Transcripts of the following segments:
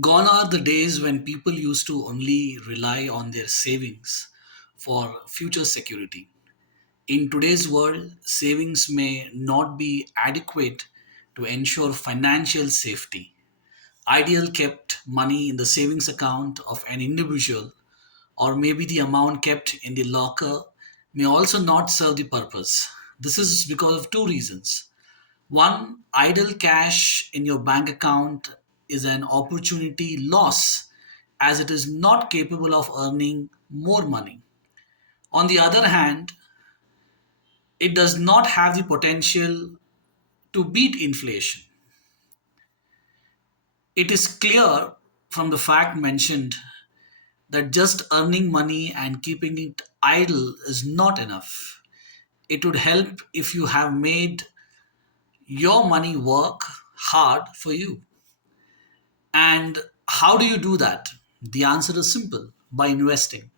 Gone are the days when people used to only rely on their savings for future security. In today's world, savings may not be adequate to ensure financial safety. Ideal kept money in the savings account of an individual, or maybe the amount kept in the locker, may also not serve the purpose. This is because of two reasons. One, idle cash in your bank account is an opportunity loss as it is not capable of earning more money. On the other hand, it does not have the potential to beat inflation. It is clear from the fact mentioned that just earning money and keeping it idle is not enough. It would help if you have made your money work hard for you. And how do you do that? The answer is simple, by investing.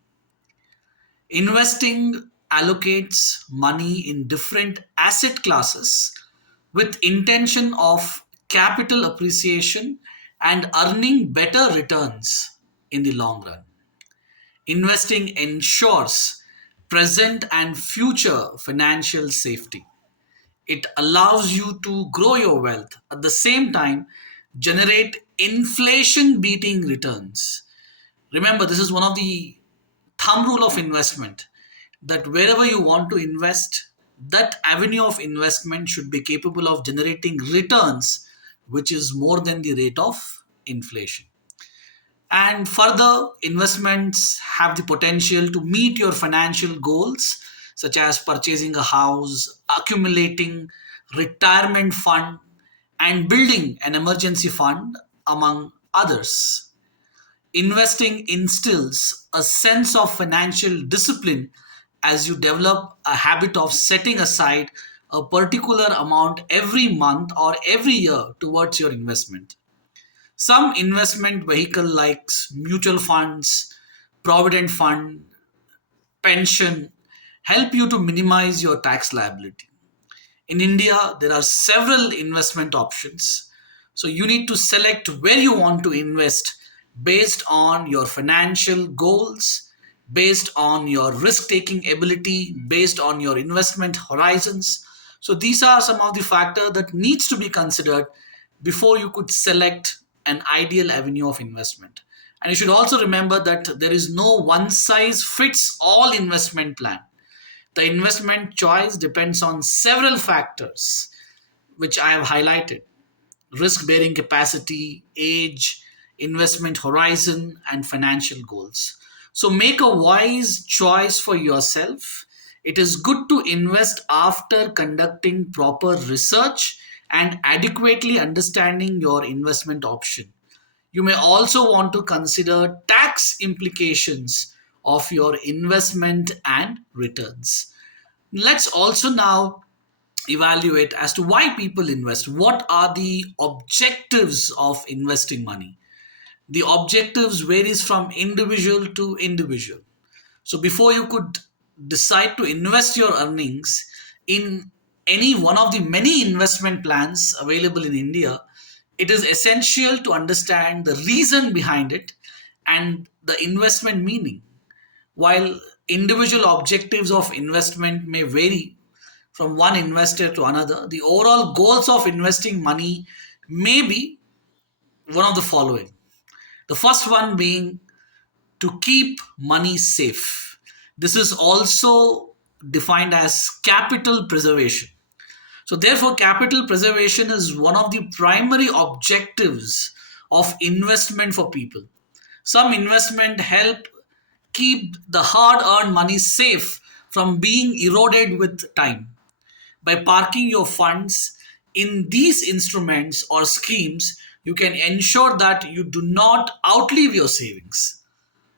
Investing allocates money in different asset classes with intention of capital appreciation and earning better returns in the long run. Investing ensures present and future financial safety. It allows you to grow your wealth, at the same time generate inflation beating returns. Remember, this is one of the thumb rule of investment, that wherever you want to invest, that avenue of investment should be capable of generating returns which is more than the rate of inflation. And further, investments have the potential to meet your financial goals, such as purchasing a house, accumulating retirement fund, and building an emergency fund, among others. Investing instills a sense of financial discipline as you develop a habit of setting aside a particular amount every month or every year towards your investment. Some investment vehicle like mutual funds, provident fund, pension help you to minimize your tax liability. In India, there are several investment options. So you need to select where you want to invest based on your financial goals, based on your risk taking ability, based on your investment horizons. So these are some of the factors that needs to be considered before you could select an ideal avenue of investment. And you should also remember that there is no one size fits all investment plan. The investment choice depends on several factors, which I have highlighted: risk bearing capacity, age, investment horizon, and financial goals. So make a wise choice for yourself. It is good to invest after conducting proper research and adequately understanding your investment option. You may also want to consider tax implications of your investment and returns. Let's also now evaluate as to why people invest. What are the objectives of investing money? The objectives varies from individual to individual. So before you could decide to invest your earnings in any one of the many investment plans available in India, it is essential to understand the reason behind it and the investment meaning. While individual objectives of investment may vary from one investor to another, the overall goals of investing money may be one of the following. The first one being to keep money safe. This is also defined as capital preservation. So, therefore, capital preservation is one of the primary objectives of investment for people. Some investment help keep the hard earned money safe from being eroded with time. By parking your funds in these instruments or schemes, you can ensure that you do not outlive your savings.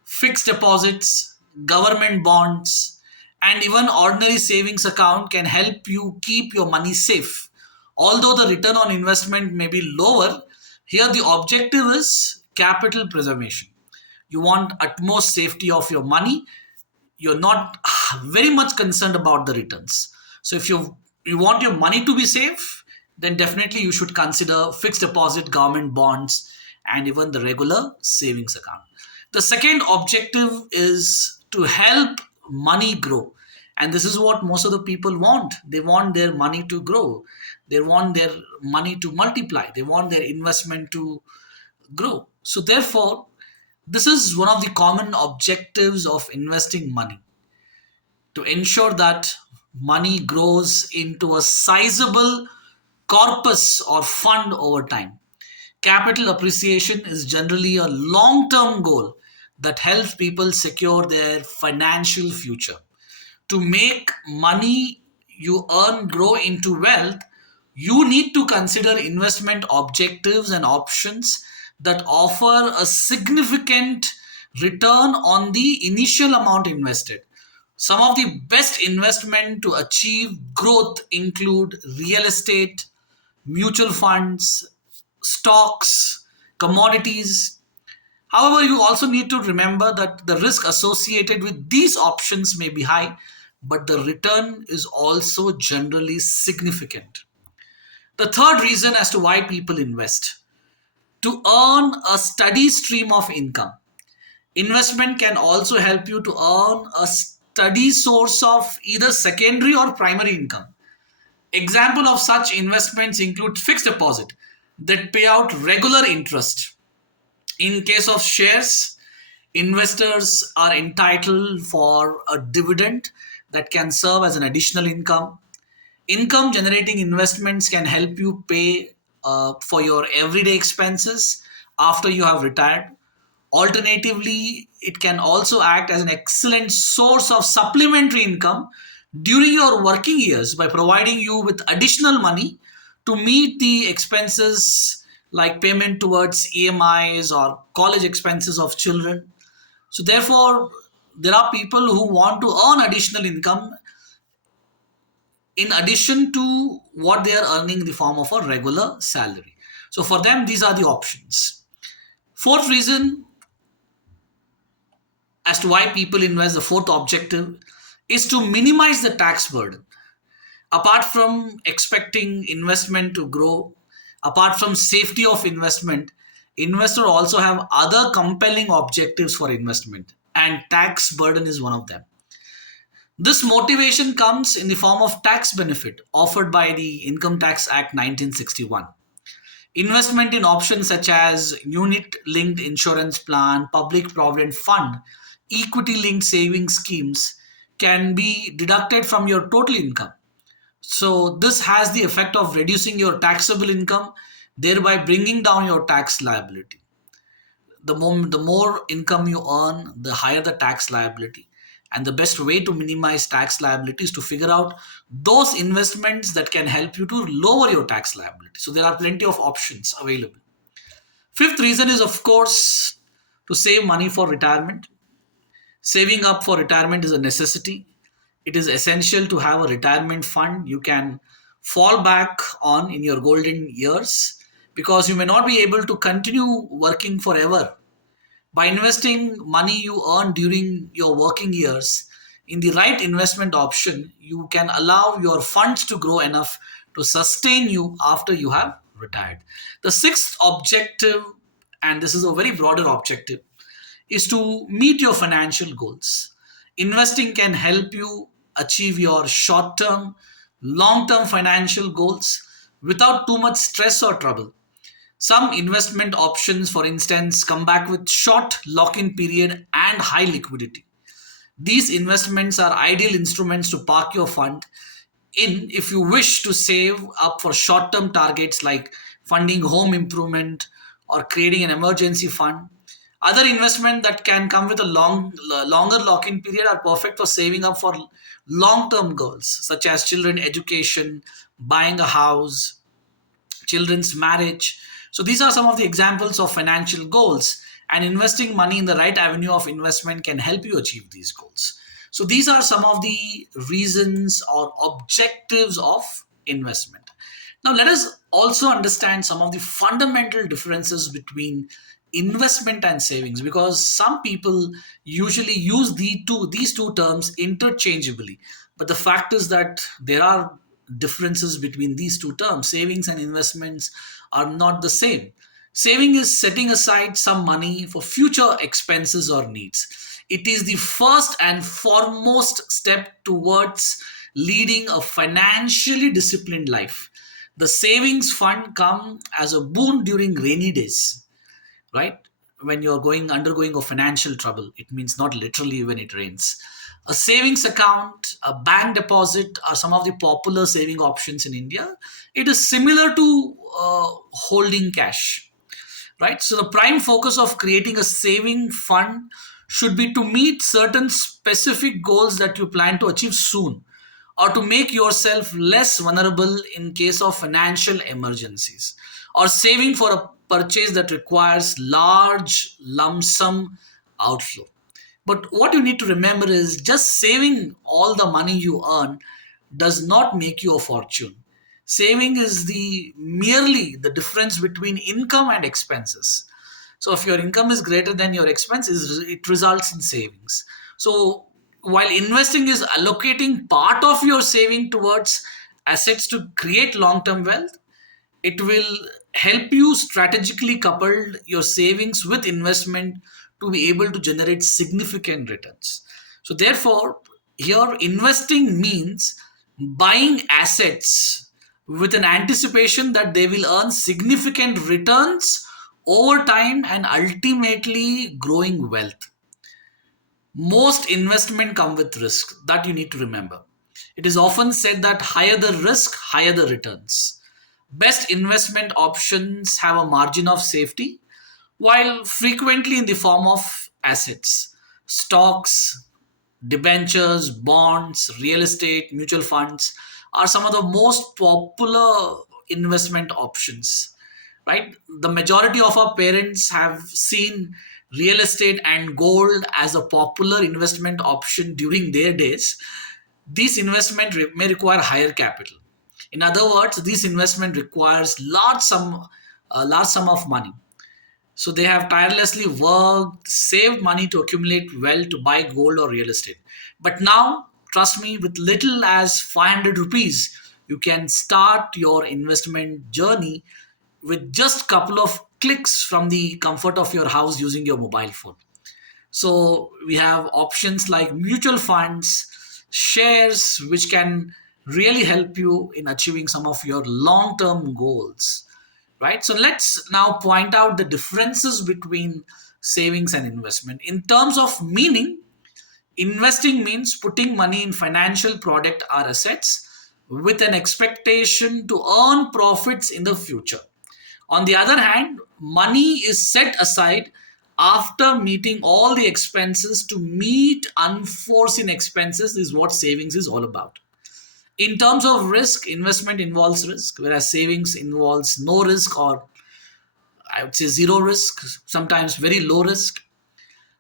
Fixed deposits, government bonds, and even ordinary savings account can help you keep your money safe. Although the return on investment may be lower, here the objective is capital preservation. You want utmost safety of your money. You're not very much concerned about the returns. So if you want your money to be safe, then definitely you should consider fixed deposit, government bonds, and even the regular savings account. The second objective is to help money grow. And this is what most of the people want. They want their money to grow. They want their money to multiply. They want their investment to grow. So, therefore, this is one of the common objectives of investing money, to ensure that money grows into a sizable corpus or fund over time. Capital appreciation is generally a long term goal that helps people secure their financial future. To make money you earn grow into wealth, you need to consider investment objectives and options that offer a significant return on the initial amount invested. Some of the best investment to achieve growth include real estate, mutual funds, stocks, commodities. However, you also need to remember that the risk associated with these options may be high, but the return is also generally significant. The third reason as to why people invest: to earn a steady stream of income. Investment can also help you to earn a steady source of either secondary or primary income. Example of such investments include fixed deposit that pay out regular interest. In case of shares, investors are entitled for a dividend that can serve as an additional income. Income generating investments can help you pay for your everyday expenses after you have retired. Alternatively, it can also act as an excellent source of supplementary income during your working years by providing you with additional money to meet the expenses like payment towards EMIs or college expenses of children. So, therefore, there are people who want to earn additional income in addition to what they are earning in the form of a regular salary. So, for them, these are the options. Fourth reason as to why people invest, the fourth objective, is to minimize the tax burden. Apart from expecting investment to grow, apart from safety of investment, investors also have other compelling objectives for investment, and tax burden is one of them. This motivation comes in the form of tax benefit offered by the Income Tax Act 1961. Investment in options such as unit linked insurance plan, public provident fund, equity linked savings schemes can be deducted from your total income. So, this has the effect of reducing your taxable income, thereby bringing down your tax liability. The more income you earn, the higher the tax liability. And the best way to minimize tax liability is to figure out those investments that can help you to lower your tax liability. So, there are plenty of options available. Fifth reason is, of course, to save money for retirement. Saving up for retirement is a necessity. It is essential to have a retirement fund you can fall back on in your golden years, because you may not be able to continue working forever. By investing money you earn during your working years in the right investment option, you can allow your funds to grow enough to sustain you after you have retired. The sixth objective, and this is a very broader objective, is to meet your financial goals. Investing can help you achieve your short term, long term financial goals without too much stress or trouble. Some investment options, for instance, come back with short lock in period and high liquidity. These investments are ideal instruments to park your fund in if you wish to save up for short term targets like funding home improvement or creating an emergency fund. Other investment that can come with a longer lock in period are perfect for saving up for long term goals such as children education, buying a house, children's marriage. So these are some of the examples of financial goals, and investing money in the right avenue of investment can help you achieve these goals. So these are some of the reasons or objectives of investment. Now let us also understand some of the fundamental differences between investment and savings, because some people usually use these two terms interchangeably, but the fact is that there are differences between these two terms. Savings and investments are not the same. Saving is setting aside some money for future expenses or needs. It is the first and foremost step towards leading a financially disciplined life. The savings fund come as a boon during rainy days, right? When you're going undergoing a financial trouble, it means not literally when it rains. A savings account, a bank deposit are some of the popular saving options in India. It is similar to holding cash, right? So the prime focus of creating a saving fund should be to meet certain specific goals that you plan to achieve soon, or to make yourself less vulnerable in case of financial emergencies, or saving for a purchase that requires large lump sum outflow. But what you need to remember is just saving all the money you earn does not make you a fortune. Saving is the merely the difference between income and expenses. So if your income is greater than your expenses, it results in savings. So while investing is allocating part of your saving towards assets to create long-term wealth, it will help you strategically couple your savings with investment to be able to generate significant returns. So therefore, here investing means buying assets with an anticipation that they will earn significant returns over time and ultimately growing wealth. Most investment come with risk, that you need to remember. It is often said that higher the risk, higher the returns. Best investment options have a margin of safety, while frequently in the form of assets, stocks, debentures, bonds, real estate, mutual funds are some of the most popular investment options, right? The majority of our parents have seen real estate and gold as a popular investment option during their days. These investment may require higher capital. In other words, this investment requires large sum of money. So they have tirelessly worked, saved money to accumulate wealth to buy gold or real estate. But now, trust me, with little as 500 rupees, you can start your investment journey with just couple of clicks from the comfort of your house using your mobile phone. So we have options like mutual funds, shares, which can really help you in achieving some of your long term goals, right? So let's now point out the differences between savings and investment. In terms of meaning, investing means putting money in financial product or assets with an expectation to earn profits in the future. On the other hand, money is set aside after meeting all the expenses to meet unforeseen expenses, is what savings is all about. In terms of risk, investment involves risk, whereas savings involves no risk, or I would say zero risk, sometimes very low risk.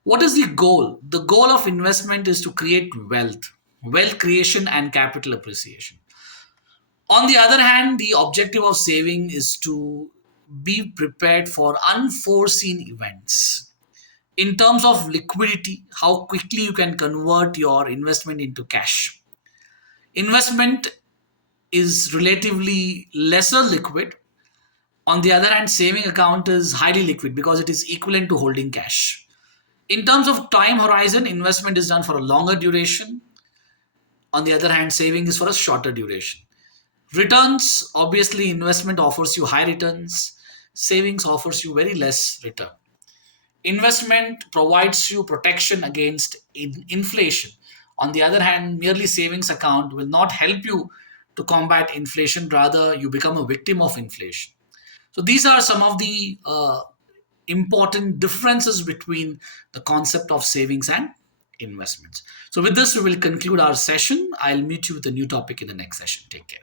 What is the goal? The goal of investment is to create wealth, wealth creation, and capital appreciation. On the other hand, the objective of saving is to be prepared for unforeseen events. In terms of liquidity, how quickly you can convert your investment into cash. Investment is relatively lesser liquid. On the other hand, saving account is highly liquid because it is equivalent to holding cash. In terms of time horizon, investment is done for a longer duration. On the other hand, saving is for a shorter duration. Returns, obviously, investment offers you high returns, savings offers you very less return. Investment provides you protection against inflation. On the other hand, merely savings account will not help you to combat inflation, rather, you become a victim of inflation. So, these are some of the important differences between the concept of savings and investments. So, with this, we will conclude our session. I'll meet you with a new topic in the next session. Take care.